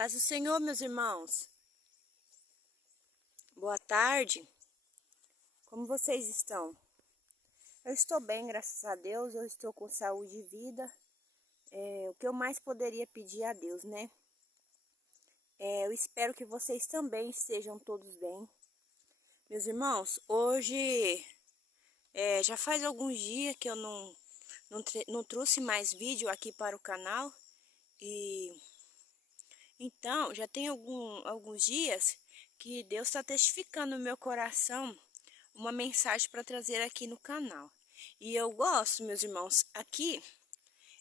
Paz do Senhor, meus irmãos. Boa tarde. Como vocês estão? Eu estou bem, graças a Deus. Eu estou com saúde e vida. O que eu mais poderia pedir a Deus, né? Eu espero que vocês também estejam todos bem. Meus irmãos, hoje já faz alguns dias que eu não trouxe mais vídeo aqui para o canal. Então, já tem alguns dias que Deus está testificando no meu coração uma mensagem para trazer aqui no canal. E eu gosto, meus irmãos, aqui,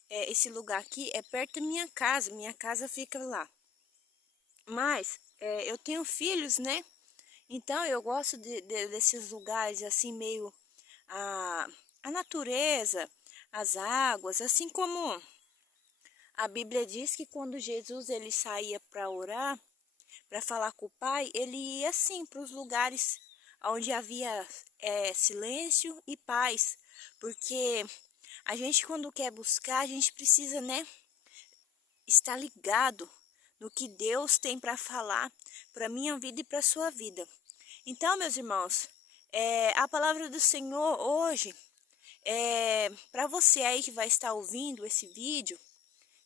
esse lugar aqui é perto da minha casa fica lá. Mas eu tenho filhos, né? Então eu gosto desses lugares assim, meio a natureza, as águas, assim como a Bíblia diz que quando Jesus ele saía para orar, para falar com o Pai, ele ia assim para os lugares onde havia silêncio e paz, porque a gente quando quer buscar, a gente precisa, né, estar ligado no que Deus tem para falar para minha vida e para sua vida. Então, meus irmãos, a palavra do Senhor hoje para você aí que vai estar ouvindo esse vídeo,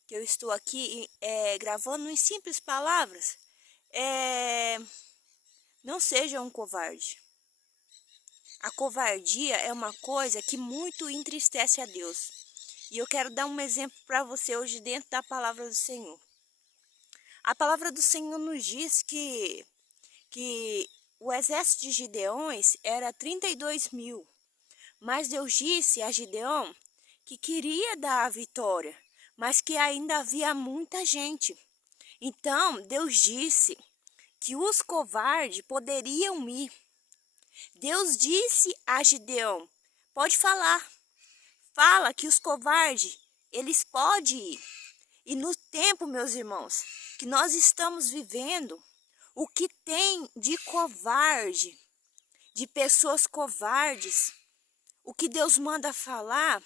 que eu estou aqui gravando em simples palavras, não seja um covarde. A covardia é uma coisa que muito entristece a Deus. E eu quero dar um exemplo para você hoje dentro da palavra do Senhor. A palavra do Senhor nos diz que o exército de Gideões era 32.000. Mas Deus disse a Gideão que queria dar a vitória, mas que ainda havia muita gente. Então Deus disse que os covardes poderiam ir. Deus disse a Gideão, pode falar, fala que os covardes, eles podem ir. E no tempo, meus irmãos, que nós estamos vivendo, o que tem de covarde, de pessoas covardes, o que Deus manda falar,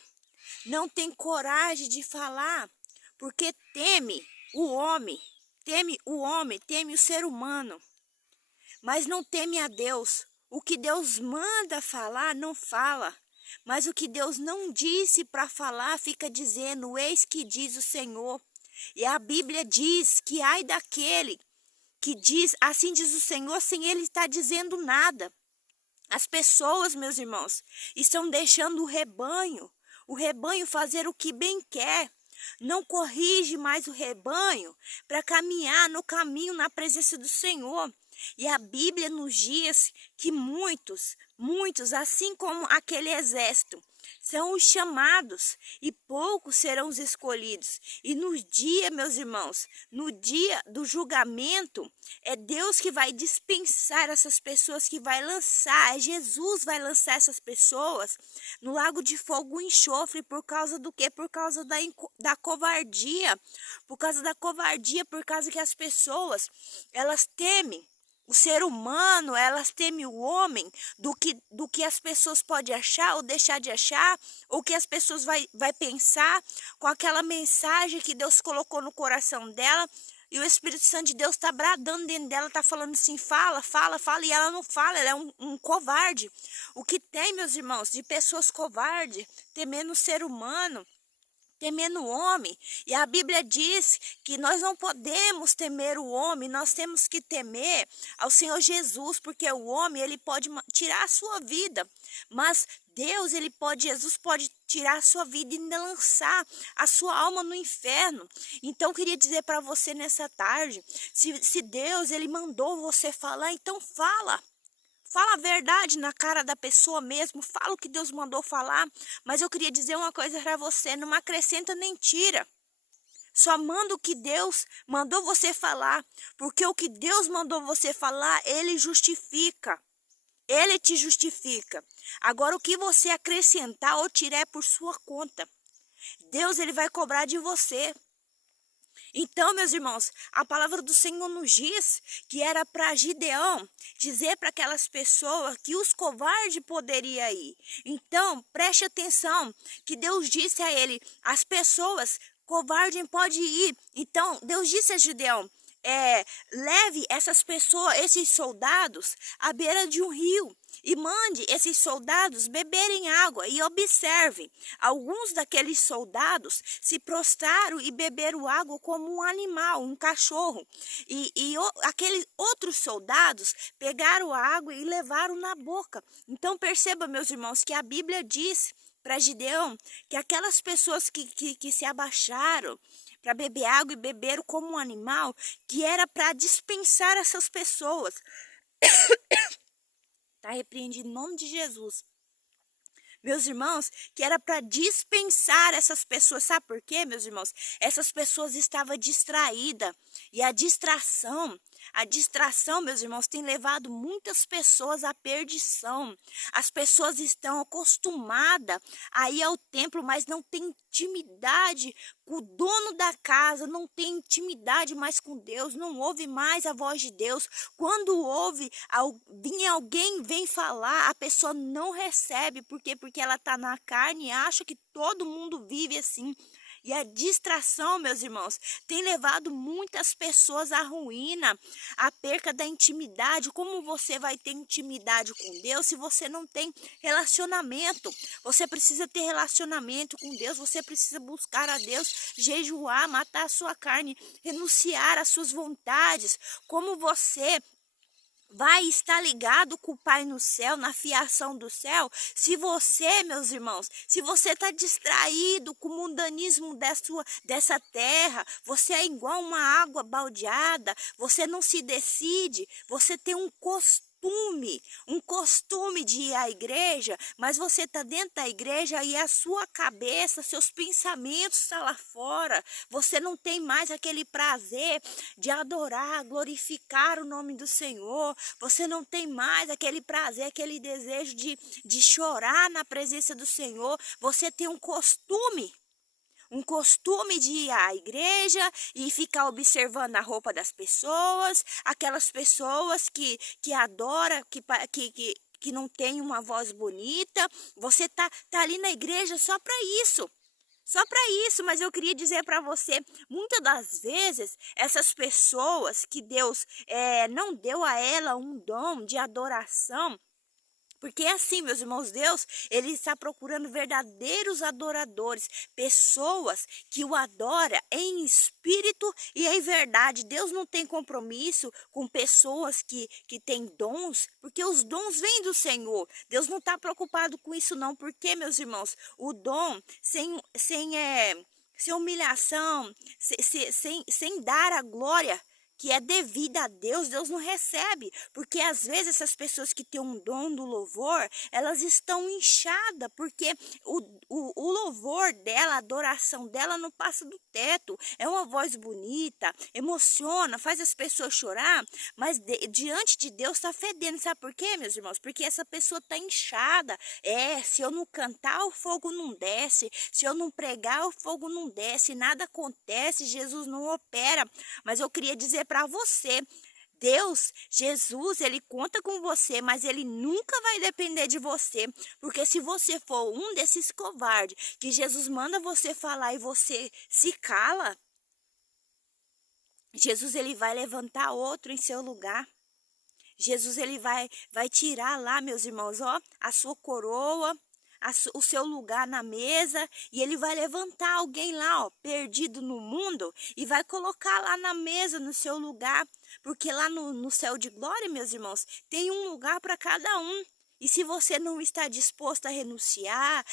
não tem coragem de falar, porque teme o homem, teme o ser humano, mas não teme a Deus. O que Deus manda falar, não fala. Mas o que Deus não disse para falar, fica dizendo, eis que diz o Senhor. E a Bíblia diz que ai daquele que diz, assim diz o Senhor, sem ele estar dizendo nada. As pessoas, meus irmãos, estão deixando o rebanho fazer o que bem quer. Não corrige mais o rebanho para caminhar no caminho, na presença do Senhor. E a Bíblia nos diz que muitos, assim como aquele exército, são os chamados e poucos serão os escolhidos. E no dia, meus irmãos, no dia do julgamento, é Deus que vai dispensar essas pessoas, que vai lançar, Jesus vai lançar essas pessoas no lago de fogo e enxofre. Por causa do quê? Por causa da covardia. Por causa da covardia, por causa que as pessoas, elas temem o ser humano, elas temem o homem, do que as pessoas podem achar ou deixar de achar, ou que as pessoas vai pensar com aquela mensagem que Deus colocou no coração dela, e o Espírito Santo de Deus está bradando dentro dela, está falando assim, fala, e ela não fala, ela é um covarde. O que tem, meus irmãos, de pessoas covardes, temendo o ser humano, temendo o homem, e a Bíblia diz que nós não podemos temer o homem, nós temos que temer ao Senhor Jesus, porque o homem, ele pode tirar a sua vida, mas Deus, Jesus pode tirar a sua vida e ainda lançar a sua alma no inferno. Então, eu queria dizer para você nessa tarde, se Deus, ele mandou você falar, então fala. Fala a verdade na cara da pessoa mesmo, fala o que Deus mandou falar, mas eu queria dizer uma coisa para você, não acrescenta nem tira. Só manda o que Deus mandou você falar, porque o que Deus mandou você falar, ele justifica. Ele te justifica. Agora, o que você acrescentar ou tirar é por sua conta. Deus, ele vai cobrar de você. Então, meus irmãos, a palavra do Senhor nos diz que era para Gideão dizer para aquelas pessoas que os covardes poderiam ir. Então, preste atenção, que Deus disse a ele, as pessoas covardes podem ir. Então, Deus disse a Gideão, leve essas pessoas, esses soldados, à beira de um rio e mande esses soldados beberem água e observe. Alguns daqueles soldados se prostraram e beberam água como um animal, um cachorro. Aqueles outros soldados pegaram a água e levaram na boca. Então perceba, meus irmãos, que a Bíblia diz para Gideão que aquelas pessoas que se abaixaram para beber água e beberam como um animal, que era para dispensar essas pessoas. Está repreendido em nome de Jesus. Meus irmãos, que era para dispensar essas pessoas. Sabe por quê, meus irmãos? Essas pessoas estavam distraídas. E a distração, meus irmãos, tem levado muitas pessoas à perdição. As pessoas estão acostumadas a ir ao templo, mas não têm intimidade com o dono da casa, não tem intimidade mais com Deus, não ouve mais a voz de Deus. Quando ouve, alguém vem falar, a pessoa não recebe. Por quê? Porque ela está na carne e acha que todo mundo vive assim. E a distração, meus irmãos, tem levado muitas pessoas à ruína, à perca da intimidade. Como você vai ter intimidade com Deus se você não tem relacionamento? Você precisa ter relacionamento com Deus, você precisa buscar a Deus, jejuar, matar a sua carne, renunciar às suas vontades. Como você vai estar ligado com o Pai no céu, na fiação do céu, se você, meus irmãos, se você está distraído com o mundanismo dessa terra, você é igual uma água baldeada, você não se decide, você tem um costume de ir à igreja, mas você está dentro da igreja e a sua cabeça, seus pensamentos estão lá fora. Você não tem mais aquele prazer de adorar, glorificar o nome do Senhor. Você não tem mais aquele prazer, aquele desejo de chorar na presença do Senhor. Você tem um costume de ir à igreja e ficar observando a roupa das pessoas, aquelas pessoas que adoram, que não tem uma voz bonita. Você tá ali na igreja só para isso. Só para isso, mas eu queria dizer para você, muitas das vezes, essas pessoas que Deus não deu a ela um dom de adoração, porque é assim, meus irmãos, Deus, Ele está procurando verdadeiros adoradores, pessoas que o adoram em espírito e em verdade. Deus não tem compromisso com pessoas que têm dons, porque os dons vêm do Senhor. Deus não está preocupado com isso não, porque, meus irmãos, o dom sem humilhação, sem dar a glória que é devida a Deus, Deus não recebe, porque às vezes essas pessoas que têm um dom do louvor, elas estão inchadas, porque o louvor dela, a adoração dela não passa do teto, é uma voz bonita, emociona, faz as pessoas chorar, mas diante de Deus está fedendo, sabe por quê, meus irmãos? Porque essa pessoa está inchada, se eu não cantar o fogo não desce, se eu não pregar o fogo não desce, nada acontece, Jesus não opera, mas eu queria dizer para você, Deus, Jesus, Ele conta com você, mas Ele nunca vai depender de você, porque se você for um desses covardes que Jesus manda você falar e você se cala, Jesus Ele vai levantar outro em seu lugar. Jesus Ele vai tirar lá, meus irmãos, a sua coroa, o seu lugar na mesa, e Ele vai levantar alguém lá, perdido no mundo, e vai colocar lá na mesa, no seu lugar, porque lá no céu de glória, meus irmãos, tem um lugar para cada um. E se você não está disposto a renunciar,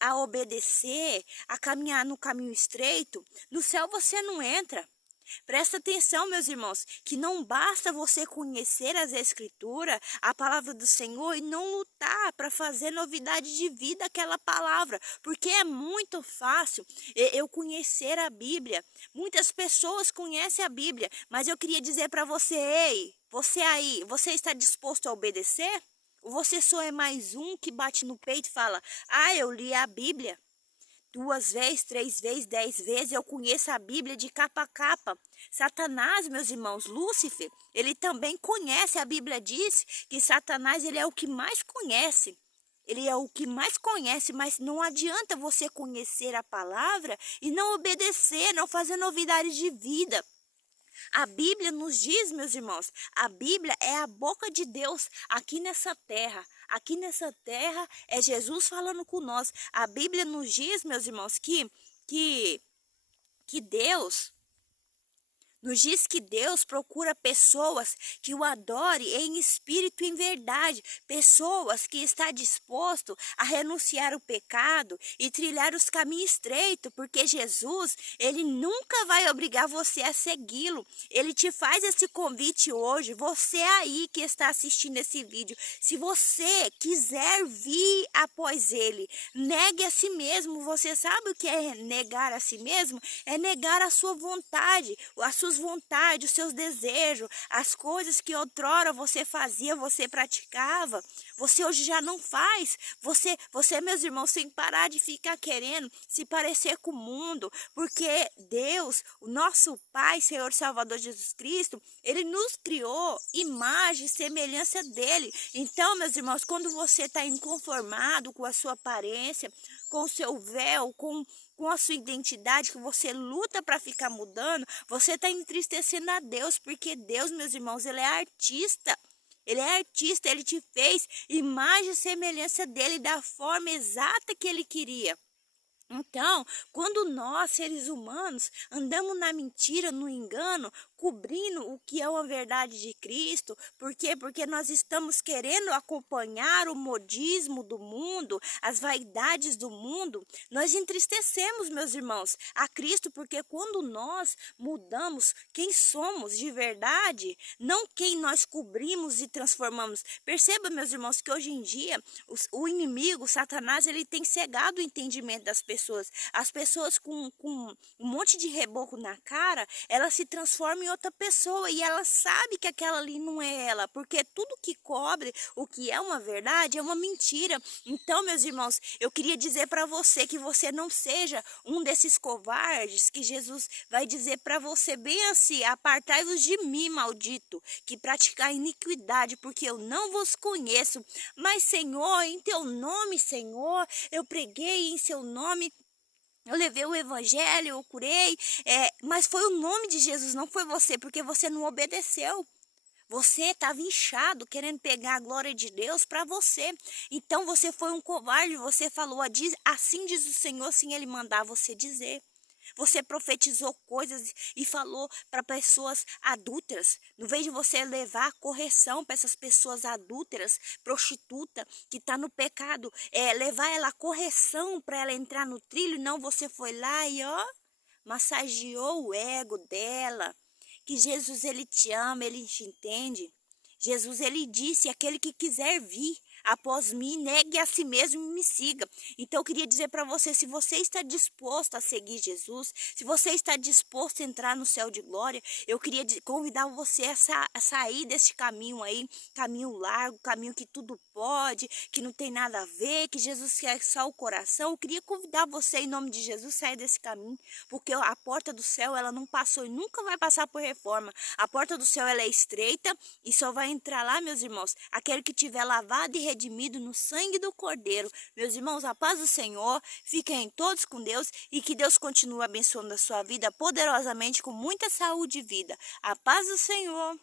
a obedecer, a caminhar no caminho estreito, no céu você não entra. Presta atenção, meus irmãos, que não basta você conhecer as Escrituras, a palavra do Senhor, e não lutar para fazer novidade de vida aquela palavra, porque é muito fácil eu conhecer a Bíblia. Muitas pessoas conhecem a Bíblia, mas eu queria dizer para você, ei, você aí, você está disposto a obedecer? Ou você só é mais um que bate no peito e fala, eu li a Bíblia 2 vezes, 3 vezes, 10 vezes, eu conheço a Bíblia de capa a capa. Satanás, meus irmãos, Lúcifer, ele também conhece, a Bíblia diz que Satanás, ele é o que mais conhece. Ele é o que mais conhece, mas não adianta você conhecer a palavra e não obedecer, não fazer novidades de vida. A Bíblia nos diz, meus irmãos, a Bíblia é a boca de Deus aqui nessa terra. Aqui nessa terra é Jesus falando com nós. A Bíblia nos diz, meus irmãos, que Deus nos diz que Deus procura pessoas que o adorem em espírito e em verdade, pessoas que estão dispostas a renunciar ao pecado e trilhar os caminhos estreitos, porque Jesus, ele nunca vai obrigar você a segui-lo. Ele te faz esse convite hoje, você aí que está assistindo esse vídeo, se você quiser vir após ele, negue a si mesmo. Você sabe o que é negar a si mesmo? É negar a sua vontade, as suas vontades, os seus desejos, as coisas que outrora você fazia, você praticava, você hoje já não faz. Você, meus irmãos, tem que parar de ficar querendo se parecer com o mundo, porque Deus, o nosso Pai, Senhor Salvador Jesus Cristo, ele nos criou imagem e semelhança dele. Então, meus irmãos, quando você está inconformado com a sua aparência, com o seu véu, com a sua identidade, que você luta para ficar mudando, você está entristecendo a Deus, porque Deus, meus irmãos, ele é artista. Ele é artista, ele te fez imagem e semelhança dele da forma exata que ele queria. Então, quando nós, seres humanos, andamos na mentira, no engano, cobrindo o que é uma verdade de Cristo, por quê? Porque nós estamos querendo acompanhar o modismo do mundo, as vaidades do mundo, nós entristecemos, meus irmãos, a Cristo, porque quando nós mudamos quem somos de verdade, não quem nós cobrimos e transformamos. Perceba, meus irmãos, que hoje em dia o inimigo, Satanás, ele tem cegado o entendimento das pessoas. As pessoas com um monte de reboco na cara, elas se transformam em outra pessoa e ela sabe que aquela ali não é ela, porque tudo que cobre o que é uma verdade é uma mentira. Então, meus irmãos, eu queria dizer para você que você não seja um desses covardes que Jesus vai dizer para você bem assim: apartai-vos de mim, maldito, que praticai iniquidade, porque eu não vos conheço. Mas, Senhor, em teu nome, Senhor, eu preguei em seu nome, eu levei o evangelho, eu curei, mas foi o nome de Jesus, não foi você, porque você não obedeceu. Você estava inchado, querendo pegar a glória de Deus para você. Então você foi um covarde, você falou, assim diz o Senhor, sem ele mandar você dizer. Você profetizou coisas e falou para pessoas adúlteras. No vez de você levar correção para essas pessoas adúlteras, prostituta, que está no pecado, levar ela a correção para ela entrar no trilho, não, você foi lá e massageou o ego dela. Que Jesus, ele te ama, ele te entende. Jesus, ele disse, aquele que quiser vir após mim, negue a si mesmo e me siga. Então eu queria dizer para você, se você está disposto a seguir Jesus, se você está disposto a entrar no céu de glória, eu queria convidar você a sair desse caminho aí, caminho largo, caminho que tudo pode, que não tem nada a ver, que Jesus quer só o coração. Eu queria convidar você, em nome de Jesus, a sair desse caminho, porque a porta do céu, ela não passou e nunca vai passar por reforma. A porta do céu, ela é estreita e só vai entrar lá, meus irmãos, aquele que tiver lavado e redimido no sangue do Cordeiro. Meus irmãos, a paz do Senhor, fiquem todos com Deus e que Deus continue abençoando a sua vida poderosamente com muita saúde e vida. A paz do Senhor.